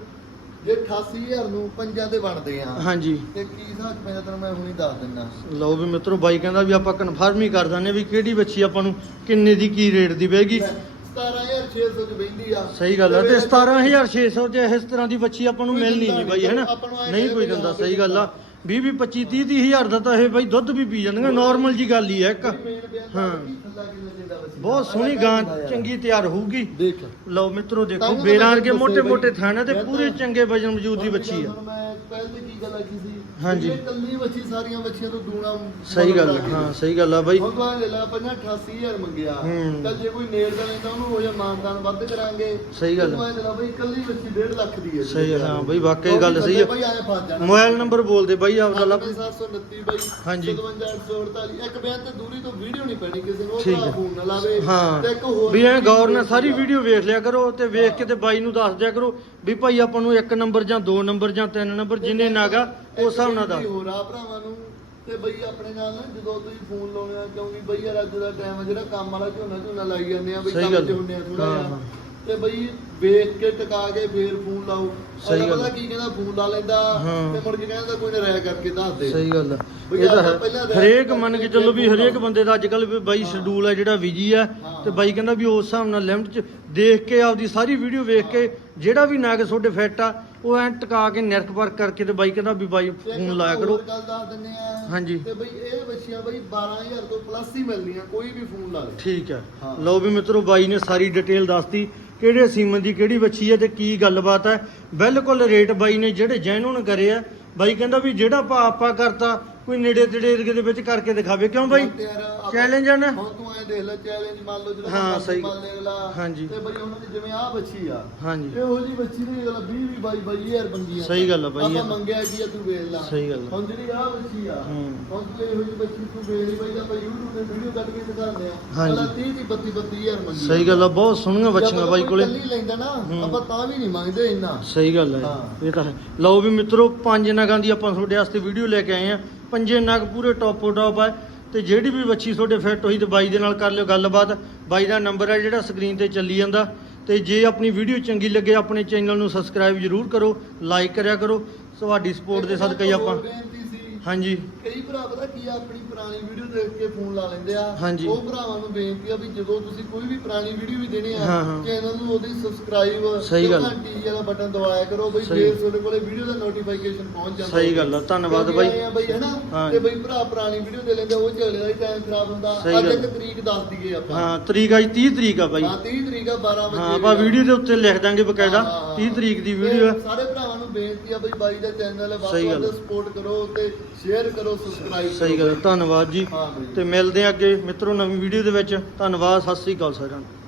ਜੇ 88000 ਨੂੰ ਪੰਜਾਂ ਦੇ ਬਣਦੇ ਆ ਹਾਂਜੀ। ਤੇ ਕੀ ਹਿਸਾਬ ਪੈਂਦਾ ਤੈਨੂੰ ਮੈਂ ਹੁਣੀ ਦੱਸ ਦਿੰਦਾ। ਲਓ ਵੀ ਮਿੱਤਰੋ ਬਾਈ ਕਹਿੰਦਾ ਵੀ ਆਪਾਂ ਕਨਫਰਮ ਹੀ ਕਰ ਦਿੰਦੇ ਵੀ ਕਿਹੜੀ ਬੱਚੀ ਆਪਾਂ ਨੂੰ ਕਿੰਨੇ ਦੀ ਕੀ ਰੇਟ ਦੀ ਪਏਗੀ। 17600 ਚ ਬੈਂਦੀ ਆ। ਸਹੀ ਗੱਲ ਹੈ ਤੇ 17600 ਚ ਇਸ ਤਰ੍ਹਾਂ ਦੀ ਬੱਚੀ ਆਪਾਂ ਨੂੰ ਮਿਲਣੀ ਨਹੀਂ ਬਾਈ ਹੈਨਾ? ਨਹੀਂ ਕੋਈ ਦਿੰਦਾ ਸਹੀ ਗੱਲ ਆ। 20 20 25 30 30 ਹਜ਼ਾਰ ਦਾ ਤਾਂ ਇਹ ਬਾਈ ਦੁੱਧ ਵੀ ਪੀ ਜਾਂਦੀਆਂ ਨਾਰਮਲ ਜੀ ਗੱਲ ਹੀ ਹੈ ਇੱਕ। ਹਾਂ। ਬਹੁਤ ਸੋਹਣੀ ਗਾਂ ਚੰਗੀ ਤਿਆਰ ਹੋਊਗੀ। ਦੇਖ ਲਓ ਮਿੱਤਰੋ ਦੇਖੋ ਬੇਰਾਂ ਵਰਗੇ ਮੋٹے ਮੋٹے ਥਾਣੇ ਤੇ ਪੂਰੇ ਚੰਗੇ ਵਜਨ ਮੌਜੂਦ ਦੀ ਬੱਚੀ ਆ। ਮੈਂ ਪਹਿਲੇ ਕੀ ਗੱਲ ਆਖੀ ਸੀ ਹਾਂਜੀ। ਇਹ ਕੱਲੀ ਬੱਚੀ ਸਾਰੀਆਂ ਬੱਚੀਆਂ ਤੋਂ ਦੂਣਾ ਸਹੀ ਗੱਲ ਆ, ਹਾਂ ਸਹੀ ਗੱਲ ਆ ਬਾਈ ਹੁਣ ਤਾਂ ਲੈ ਲਾ ਪੰਜਾਹ 88000 ਮੰਗਿਆ ਹੂੰ। ਤਾਂ ਜੇ ਕੋਈ ਨੇੜ ਦਾ ਲੈਂਦਾ ਉਹਨੂੰ ਹੋ ਜਾ ਮਾਨਦਾਨ ਵੱਧ ਕਰਾਂਗੇ ਸਹੀ ਗੱਲ। ਤੂੰ ਐਂ ਲੈ ਲਾ ਬਈ ਕੱਲੀ ਬੱਚੀ 1.5 ਲੱਖ ਦੀ ਹੈ ਸਹੀ ਆ, ਹਾਂ ਬਈ ਵਾਕਈ ਗੱਲ ਸਹੀ ਆ। ਬਈ ਆਏ ਫਸ ਜਾਣਾ ਮੋਬਾਈਲ ਨੰਬਰ ਬੋਲ ਦੇ ਬਾਈ ਆਪਦਾ ਲੱਭ 729 ਬਾਈ ਹਾਂਜੀ। 57848 ਇੱਕ ਬਿਆਨ ਤੇ ਦੂਰੀ ਤੋਂ ਵੀਡੀਓ ਨਹੀਂ ਪੈਣੀ ਕਿਸੇ ਨੂੰ ਠੀਕ ਹੈ। ਫੋਨ ਨਾ ਲਾਵੇ ਹਾਂ ਤੇ ਇੱਕ ਹੋਰ ਵੀ ਐ ਗੌਰ ਨਾਲ ਸਾਰੀ ਵੀਡੀਓ ਵੇਖ ਲਿਆ ਕਰੋ ਤੇ ਵੇਖ ਕੇ ਤੇ ਬਾਈ ਨੂੰ ਦੱਸ ਦਿਆ ਕਰੋ ਵੀ ਭਾਈ ਆਪਾਂ ਨੂੰ ਇੱਕ ਨੰਬਰ ਜਾਂ ਦੋ ਨੰਬਰ ਜਾਂ ਤਿੰਨ ਨੰਬਰ ਜਿੰਨੇ ਨਾਗਾ ਉਸ ਹਿਸਾਬ ਨਾਲ ਦੱਸ ਹੋਰ ਆ ਭਰਾਵਾਂ ਨੂੰ ਤੇ ਬਈ ਆਪਣੇ ਨਾਲ ਨਾ ਜਦੋਂ ਤੁਸੀਂ ਫੋਨ ਲਾਉਣੇ ਆ ਕਿਉਂਕਿ ਬਈ ਯਾਰ ਅੱਜ ਦਾ ਟਾਈਮ ਜਿਹੜਾ ਕੰਮ ਵਾਲਾ ਝੋਨਾ ਝੋਨਾ ਲਾਈ ਜਾਂਦੇ ਆ ਬਈ ਸਹੀ ਕੰਮ ਗੱਲ। 'ਚ ਹੁੰਦੇ ਆ ਥੋੜਾ ਹਾਂ, ਜਿਹਾ ਹਾਂ। ਤੇ ਬਈ ਵੇਖ ਕੇ ਟਿਕਾ ਕੇ ਫੇਰ ਫੋਨ ਲਾਓ। ਸਹੀ ਅਗਲਾ ਗੱਲ। ਪਤਾ ਕੀ ਕਹਿੰਦਾ ਫੋਨ ਲਾ ਲੈਂਦਾ ਹਾਂ। ਤੇ ਮੁੜ ਕੇ ਕਹਿੰਦਾ ਕੋਈ ਨਾ ਰਾਇ ਕਰਕੇ ਦੱਸ ਦੇ। ਸਹੀ ਗੱਲ ਆ। ਬਈ ਇਹ ਤਾਂ ਆਪਾਂ ਹੈ। ਪਹਿਲਾਂ ਰਹਿ- ਹਰੇਕ ਮੰਨ ਕੇ ਚੱਲੋ ਵੀ ਹਰੇਕ ਬੰਦੇ ਦਾ ਅੱਜ ਕੱਲ ਬਾਈ ਸ਼ਡਿਊਲ ਹੈ ਜਿਹੜਾ ਬਿਜ਼ੀ ਆ ਹਾਂ। ਤੇ ਬਾਈ ਕਹਿੰਦਾ ਵੀ ਉਸ ਹਿਸਾਬ ਨਾਲ ਲਿਮਟ ਚ ਦੇਖ ਕੇ ਆਪਦੀ ਸਾਰੀ ਵੀਡੀਓ ਵੇਖ ਕੇ ਜਿਹੜਾ ਵੀ ਨਾਗ ਤੁਹਾਡੇ ਫਿੱਟ ਆ ਉਹ ਐਂ ਟਿਕਾ ਕੇ ਨਿਰਖ ਪਰਖ ਕਰਕੇ ਤੇ ਬਾਈ ਕਹਿੰਦਾ ਵੀ ਬਾਈ ਤੇ ਇੱਕ ਫੋਨ ਲਾਇਆ ਹੋਰ ਕਰੋ ਗੱਲ ਦੱਸ ਦਿੰਨੇ ਆ। ਹਾਂਜੀ। ਤੇ ਬਈ ਇਹ ਬੱਚੀਆਂ ਬਈ 12000 ਤੋਂ ਪਲੱਸ ਹੀ ਮਿਲਦੀਆਂ ਕੋਈ ਵੀ ਫੋਨ ਲਾ ਲੇ ਠੀਕ ਹੈ। ਹਾਂ। ਲਓ ਵੀ ਮਿੱਤਰੋ ਬਾਈ ਨੇ ਸਾਰੀ ਡਿਟੇਲ ਦੱਸਤੀ। ਕਿਹੜੇ ਸੀਮਨ ਦੀ ਕਿਹੜੀ ਵੱਛੀ ਹੈ ਤੇ ਕੀ ਗੱਲਬਾਤ ਹੈ ਬਿਲਕੁਲ ਰੇਟ ਬਾਈ ਨੇ ਜਿਹੜੇ ਜੈਨੂਨ ਕਰੇ ਆ, ਬਾਈ ਕਹਿੰਦਾ ਵੀ ਜਿਹੜਾ ਆਪਾਂ ਆਪਾਂ ਕਰਤਾ ਕੋਈ ਨੇੜੇ ਤੇੜੇ ਏਰੀਏ ਦੇ ਵਿੱਚ ਕਰਕੇ ਦਿਖਾਵੇ ਕਿਉਂ ਬਾਈ ਤੇ ਯਾਰ ਆਪਾਂ- ਚੈਲੰਜ ਆ ਨਾ ਹੁਣ ਤੂੰ ਐ ਦੇਖ ਲੈ ਚੈਲੰਜ ਮੰਨ ਲਓ ਜਿਹੜਾ ਹਾਂ, ਸਹੀ। ਮੰਨ ਲੈ ਅਗਲਾ ਹਾਂਜੀ। ਤੇ ਬਈ ਉਹਨਾਂ ਦੀ ਜਿਵੇਂ ਆ ਬੱਚੀ ਆ ਹਾਂਜੀ ਇਹੋ ਜੀ ਬੱਚੀ ਦੀ ਅਗਲਾ 20 20 22 22 ਹਜ਼ਾਰ ਮੰਗੀ ਆ ਸਹੀ ਗੱਲ ਆ ਬਾਈ ਆਪਾਂ। ਮੰਗਿਆ ਕੀ ਆ ਤੂੰ ਵੇਚ ਲਾ ਸਹੀ ਗੱਲ ਆ। ਹੁਣ ਜਿਹੜੀ ਆ ਬੱਚੀ ਆ ਹੂੰ। ਹੁਣ ਤੂੰ ਇਹੋ ਜੀ ਬੱਚੀ ਤੂੰ ਵੇਚ ਲਈ ਬਈ ਆਪਾਂ YouTube ਤੇ ਵੀਡੀਓ ਕੱਢ ਕੇ ਦਿਖਾਉਂਦੇ ਆ ਹਾਂਜੀ। ਅਗਲਾ 30 ਦੀ 32 32 ਹਜ਼ਾਰ ਮੰਗੀ ਸਹੀ ਗੱਲ ਆ ਬਹੁਤ ਸੋਹਣੀਆਂ ਬੱਚੀਆਂ ਬਾਈ ਕੋਲੇ ਕੱਲੀ ਲੈਂਦਾ ਨਾ ਹੂੰ। ਆਪਾਂ ਤਾਂ ਵੀ ਨਹੀਂ ਮੰਗਦੇ ਇੰਨਾ ਸਹੀ ਗੱਲ ਹੈ ਹਾਂ। ਇਹ ਤਾਂ ਹੈ ਲਓ ਵੀ ਮਿੱਤਰੋ ਪੰਜ ਨਗਾਂ ਦੀ ਆਪਾਂ ਤੁਹਾਡੇ ਵਾਸਤੇ ਵੀਡੀਓ ਲੈ ਕੇ ਆਏ ਆ ਪੰਜੇ ਨਗ ਪੂਰੇ ਟੌਪੋ ਟੌਪ ਹੈ ਤੇ ਜਿਹੜੀ ਵੀ ਬੱਚੀ ਤੁਹਾਡੇ ਫਿੱਟ ਹੋਈ ਤੇ ਬਾਈ ਦੇ ਨਾਲ ਕਰ ਲਿਓ ਗੱਲਬਾਤ। ਬਾਈ ਦਾ ਨੰਬਰ ਹੈ ਜਿਹੜਾ ਸਕਰੀਨ ਤੇ ਚੱਲੀ ਜਾਂਦਾ। ਤੇ ਜੇ ਆਪਣੀ ਵੀਡੀਓ ਚੰਗੀ ਲੱਗੇ ਆਪਣੇ ਚੈਨਲ ਨੂੰ ਸਬਸਕ੍ਰਾਈਬ ਜ਼ਰੂਰ ਕਰੋ ਲਾਈਕ ਕਰਿਆ ਕਰੋ। ਤੁਹਾਡੀ ਸਪੋਰਟ ਦੇ ਸਦਕਾ ਹੀ ਆਪਾਂ ਹਾਂਜੀ। ਕਈ ਭਰਾ ਪਤਾ ਕੀ ਆ ਆਪਣੀ ਪੁਰਾਣੀ ਵੀਡੀਓ ਦੇਖ ਕੇ ਫੋਨ ਲਾ ਲੈਂਦੇ ਆ ਹਾਂਜੀ। ਉਹ ਭਰਾਵਾਂ ਨੂੰ ਬੇਨਤੀ ਆ ਵੀ ਜਦੋਂ ਤੁਸੀਂ ਕੋਈ ਵੀ ਪੁਰਾਣੀ ਵੀਡੀਓ ਵੀ ਦੇਣੀ ਆ ਹਾਂ, ਹਾਂ। ਚੈਨਲ ਨੂੰ ਉਹਦੀ ਸਬਸਕ੍ਰਾਈਬ ਸਹੀ ਗੱਲ। ਘੰਟੀ ਵਾਲਾ ਬਟਨ ਦਬਾਇਆ ਕਰੋ ਬਈ ਸਹੀ। ਤੁਹਾਡੇ ਕੋਲੇ ਵੀਡੀਓ ਦਾ ਨੋਟੀਫਿਕੇਸ਼ਨ ਪਹੁੰਚ ਜਾਂਦਾ ਸਹੀ ਗੱਲ ਆ ਧੰਨਵਾਦ ਬਾਈ ਐਂ ਆ ਬਈ ਹੈਨਾ ਹਾਂ। ਤੇ ਬਈ ਭਰਾ ਪੁਰਾਣੀ ਵੀਡੀਓ ਦੇ ਲੈਂਦੇ ਉਹ ਝਗੜੇ ਦਾ ਹੀ ਟਾਈਮ ਖਰਾਬ ਹੁੰਦਾ ਸਹੀ ਅੱਜ ਗੱਲ। ਇੱਕ ਤਰੀਕ ਦੱਸ ਦਈਏ ਆਪਾਂ ਹਾਂ ਤਰੀਕ ਅੱਜ 30 ਤਰੀਕ ਆ ਬਾਈ ਹਾਂ 30 ਤਰੀਕ ਆ 12 ਵਜੇ ਹਾਂ ਆਪਾਂ ਵੀਡੀਓ ਦੇ ਉੱਤੇ ਲਿਖ ਦਾਂਗੇ ਬਕਾਇਦਾ ਹਾਂ, ਹਾਂ, 30 ਤਰੀਕ ਦੀ ਵੀਡੀਓ ਹੈ ਤੇ ਸਾਰੇ ਭਰਾਵਾਂ ਨੂੰ ਬੇਨਤੀ ਆ ਬਈ ਬਾਈ ਦਾ ਚੈਨਲ ਵੱਧ ਸਹੀ ਤੋਂ ਗੱਲ। ਵੱਧ ਸਪੋਰਟ ਕਰੋ ਤੇ ਸ਼ੇਅਰ ਕਰੋ ਸਬਸਕ੍ਰਾਈਬ ਸਹੀ ਗੱਲ ਧੰਨਵਾਦ ਜੀ। ਹਾਂ ਬਈ। ਤੇ ਮਿਲਦੇ ਆ ਅੱਗੇ ਮਿੱਤਰੋ ਨਵੀਂ ਵੀਡੀਓ ਦੇ ਵਿੱਚ। ਧੰਨਵਾਦ ਸਤਿ ਸ੍ਰੀ ਅਕਾਲ ਸਾਰਿਆਂ ਨੂੰ।